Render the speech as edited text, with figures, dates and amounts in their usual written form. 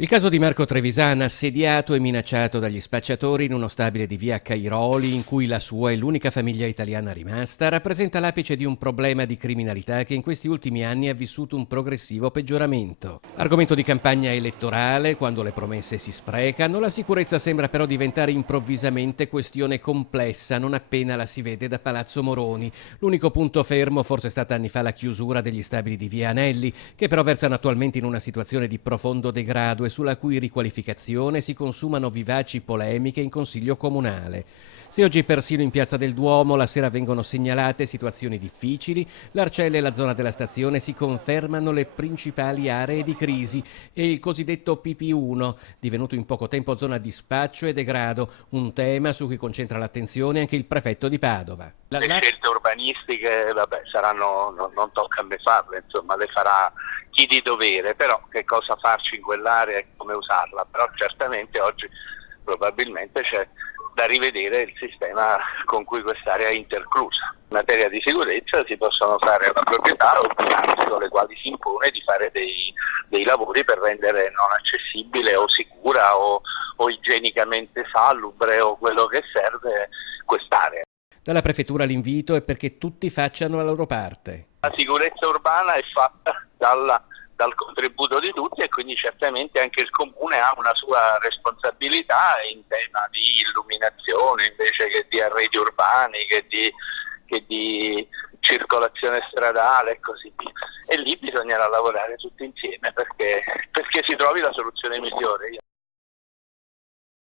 Il caso di Marco Trevisan, assediato e minacciato dagli spacciatori in uno stabile di via Cairoli, in cui la sua è l'unica famiglia italiana rimasta, rappresenta l'apice di un problema di criminalità che in questi ultimi anni ha vissuto un progressivo peggioramento. Argomento di campagna elettorale, quando le promesse si sprecano, la sicurezza sembra però diventare improvvisamente questione complessa, non appena la si vede da Palazzo Moroni. L'unico punto fermo forse è stata anni fa la chiusura degli stabili di via Anelli, che però versano attualmente in una situazione di profondo degrado e sulla cui riqualificazione si consumano vivaci polemiche in Consiglio Comunale. Se oggi persino in Piazza del Duomo la sera vengono segnalate situazioni difficili, l'Arcella e la zona della stazione si confermano le principali aree di crisi e il cosiddetto PP1, divenuto in poco tempo zona di spaccio e degrado, un tema su cui concentra l'attenzione anche il prefetto di Padova. Le scelte urbanistiche, saranno, non tocca a me farle, insomma, le farà chi di dovere, però che cosa farci in quell'area e come usarla, però certamente oggi probabilmente c'è da rivedere il sistema con cui quest'area è interclusa. In materia di sicurezza si possono fare alla proprietà o bilanci con le quali si impone di fare dei lavori per rendere non accessibile o sicura o igienicamente salubre o quello che serve quest'area. Dalla prefettura l'invito è perché tutti facciano la loro parte. La sicurezza urbana è fatta dal contributo di tutti e quindi certamente anche il Comune ha una sua responsabilità in tema di illuminazione invece che di arredi urbani, che di circolazione stradale e così via. E lì bisognerà lavorare tutti insieme perché si trovi la soluzione migliore.